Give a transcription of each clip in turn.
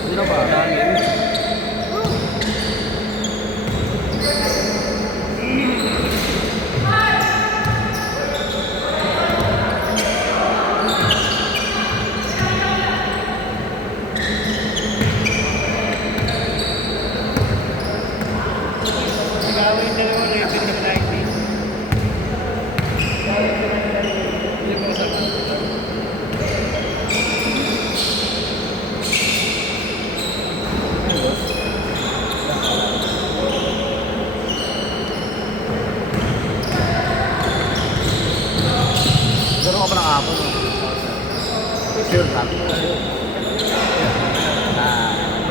Sino ba? Gano'n ka pa ng hapon, no? Sure, sabi ko sure.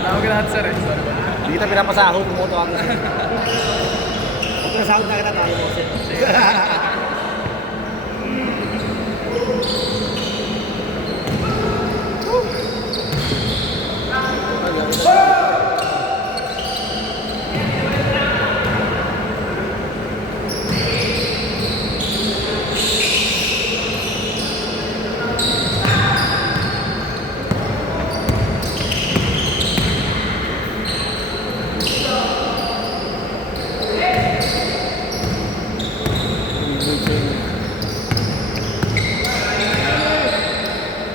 Tawag lahat sir eh. Sorry ba? Hindi kita pinapasahod, kumoto ako sir. Kung pinasahod na kita, tayo mo sir.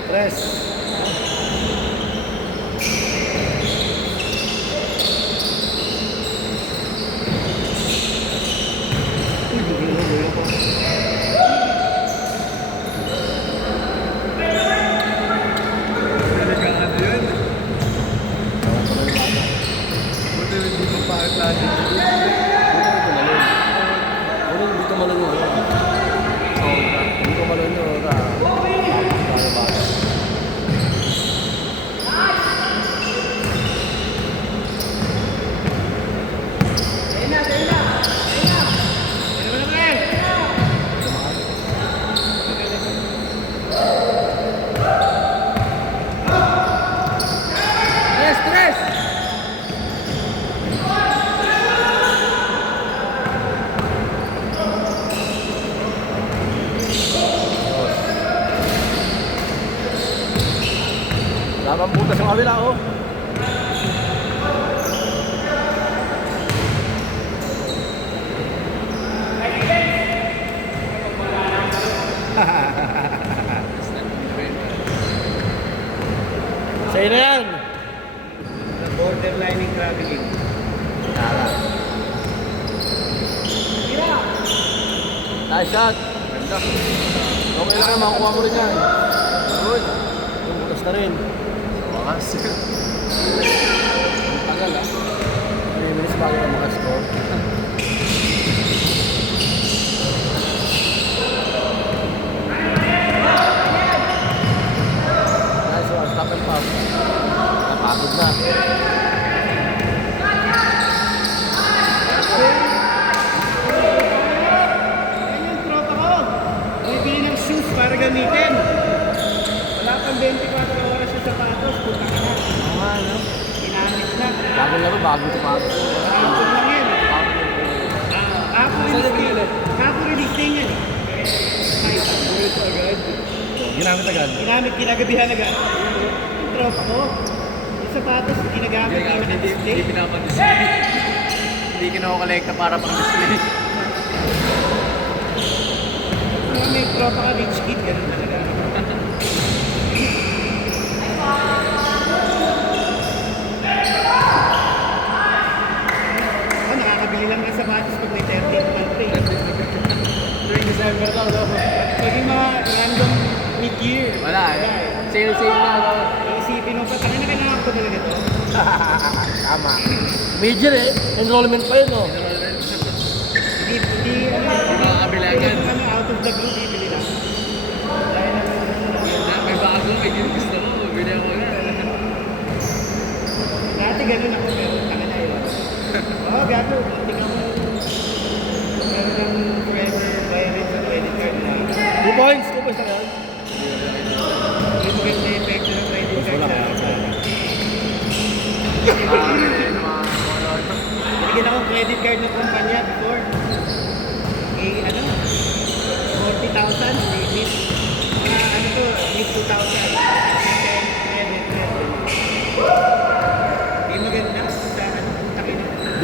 Tres. Delikado yun. Buti hindi ko pakit natin. Hindi ko malunod. Hindi ko malunod. Lamang butas yung kabila, oh. Sa'yo na yan. Borderlining traveling. Nice shot. Ganda. Okay lang yan, makukuha mo rin yan. Good. Yung butas na rin. Wakas. Tagal, ah. Minutes bago ka makascore. Nice one, stop and pop. Napagod na. Yung tropa ko, bumibili ng shoes para gamitin. Wala pang 24 oras sa sapatos, punta ka na. Oo nga, no? Ginamit na. Bago laro, bago sapatos. Kahapon lang yan. Kahapon release yan. Ginamit agad. Ginamit, ginagabihan agad. Yung tropa ko, yung sapatos, ginagamit, Hindi display. pinapag-display. Hindi kinokolekta para pang-display. Kung may tropa ka, rich kid, ganun talaga. Nakakabili lang ng sapatos pag may 13th month pay. During December daw, no? Pag yung mga random mid-year. Wala eh. Sale-sale na, no? Iisipin mo pa, tangin na kailangan ko talaga to. Tama. Major eh. Enrollment pa yun, no? Hindi, Makakabilagan. out of the blue, bibili lang. May bago, may gusto mo. Bili ako nga. Dati ganun ako, pero tangin na yun. Oo, gago. Tingnan mo. Meron ng forever violence sa credit card na. 2 points na yan. Hindi mo ganda yung epekto ng credit card Wala sa ka. Binigyan ako credit card ng kumpanya before. Eh, ano? 40,000 limit. Ano to? Limit 2,000. Credit card.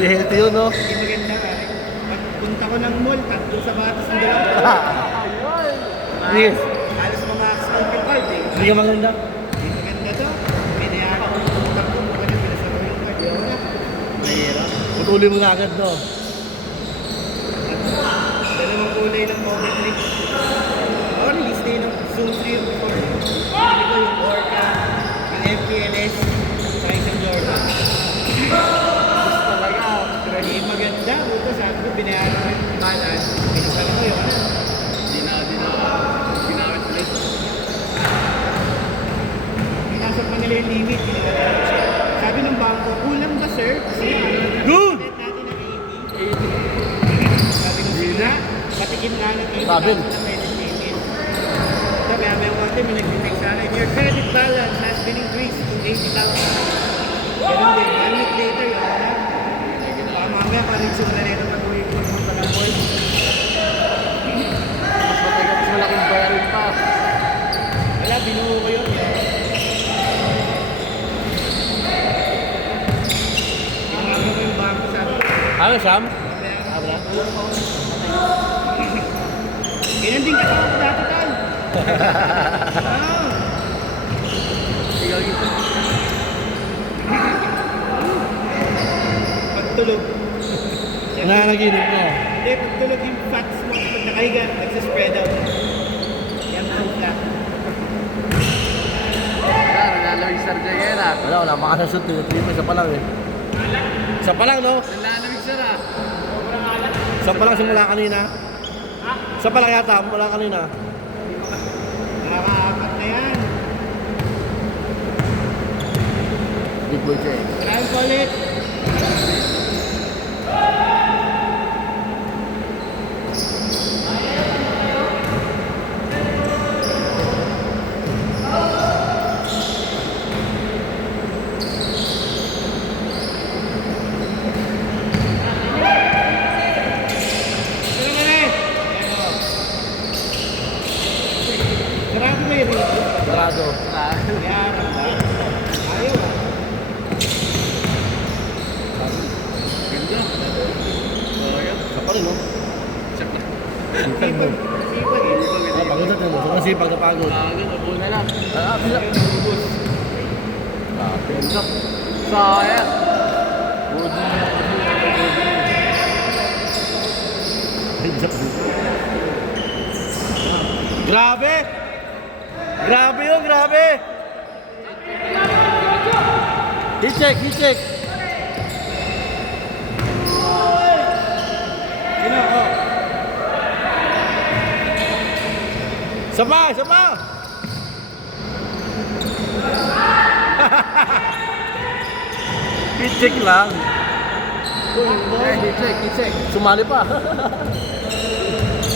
Hindi healthy yun, no? Hindi maganda ka. Pagpunta ko ng mall, 3 sapatos ang dalawa. Yes. Halos mamax out yung card eh. Hindi ka maganda. Hindi maganda to. Binayaran ko ng utak ko. Baka na pinasaro yung card. Yaw na. Mahirap. Putuli mo na agad, no? Dalawang kulay ng Pocket Trick. Ako release day ng Zoom 3 yung before. Hindi ko yung Orca, yung MPLS, saka isang Jordan. Talaga. Hindi maganda. Buto sabi ko, binayaran ko yung balance. Pinasaro ko yun. Di na ginamit ulit. Pinasok pa nila yung limit. Pinasok siya. Sabi ng bangko, kulang ba sir? Kasi Good! natin ng 80. Sabi ko, sige na. Patikin nga ng 80,000 Sabi. na credit limit. Sabi, may konti, may nag-detect sa akin. Your credit balance has been increased to 80,000. Ganun din. 1 week later, yun na. Baka mamaya parang sumula na ito pag-uwi ko ng mga boys. Mas matagal, mas malaking bayarin pa. Wala, binuho ko yun. Tinangaga ko yung bangko, sabi ko. Ano, Sam? Abra. Ganyan din katawan ko dati, Tal. Ikaw ito. Pagtulog. Nananaginip mo. Hindi, pagtulog yung fats mo. Pag nakahiga, nagsaspread out. Yan ang flat. Wala, nalalawig sa Arjayera. Wala makasashoot eh. Isa pa lang eh. Isa pa lang, no? Nalalawig sir ah. Isa pa lang simula kanina. Isa pa lang yata, mula kanina. Nakakaapat na yan. Big boy check. Maraming po ulit. Sarado na yung rito. Sarado. Ah, Yaran ba? Ayaw ah. ganda. Oh, yan. Isa pa rin, no? Check na. Sipag mo. Sipag eh. Ah, pagod natin mo. Sobrang sipag na pagod. Agad, upo na lang. Ah, bisa. Ubus. Ah, Ganda. Sayang. Ay, bisa pa. Grabe! Grabe yun, grabe! I-check, i-check! Sino ako? Isa pa, isa pa! I-check lang. I-check. Sumali pa.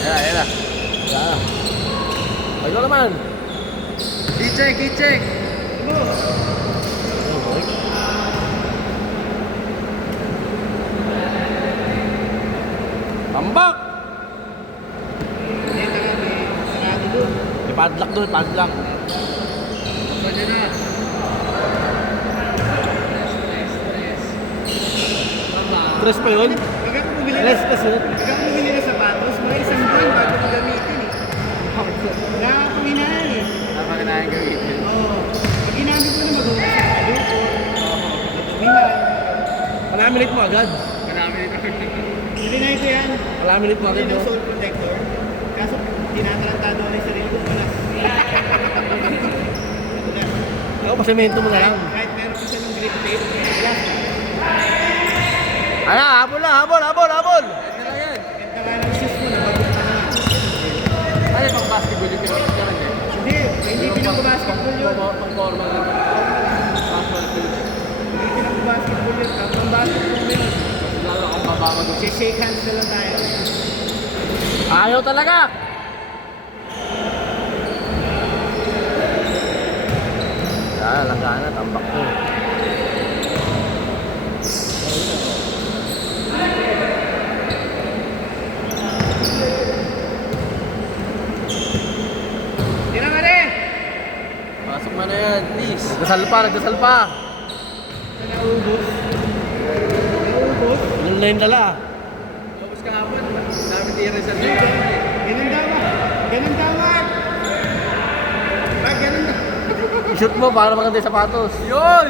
Yan na. Yan. Ikaw naman. I-check. Tambak! Hindi, taka may sarado doon. Ipadlock doon, padlock. Pwede na. Tres pa yun? Pagka ko bumili Tres pa yun? Pagka ko bumili ng sapatos, mga 1 buwan bago ko gamitin eh. Nakakapanginaan eh. Tama ka na yung gamitin. Oo. Pag ginamit ko na mag-uwi sa kalupo, matumihan. Palaminate mo agad. Marami nito. Trinay ko yan. Palaminate mo agad. Bumili ng No? soul protector. Kaso tinatarantado na yung sarili ko malas. Ikaw, pasemento mo na lang. Kahit meron ko siya ng grip tape, malas. Ayan, habol na, habol! Pwede na yan. Ganda nga ng shoes mo, nabagod ka na. Ay, pang basketball yung pinag-ikaran eh. Hindi pinag-basketball yun. Pang formal yun. Hindi pinag-basketball yun. Ang basketball mo yun. Lalo akong bababa doon. Shake hands na lang tayo. Ayaw talaga! Yan, langgana, tambak ko. Tira ka rin! Pasok mo na yan, please. Nagdasal pa! Naubos. boss. Ganun na yung dala. Tapos kahapon, dami tira sa dito. Ganun daw, Mark. Ganun daw, Mark. Mark, ganun daw. I-shoot mo para maganda yung sapatos. Yun!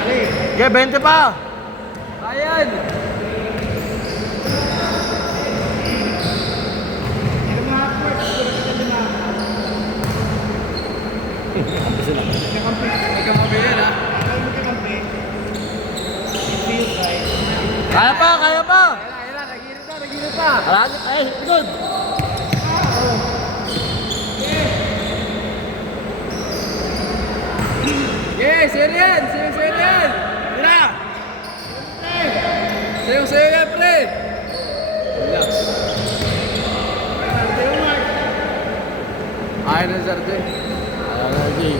Dali. Okay, 20 pa. Ayan! Ito mga Mark. Siguro ka na. Nagkakampi. Magkamabi yan ha. Ako yung magkakampi. It feels like. Kaya pa, kaya pa. Ayan na, nagilid pa. Ay, good. Yes, sir yan! Sayo yan! Tira. Sayo yan, pre! Wala. Sayo, Mark. Ayaw na, sir, Jay. Lagi.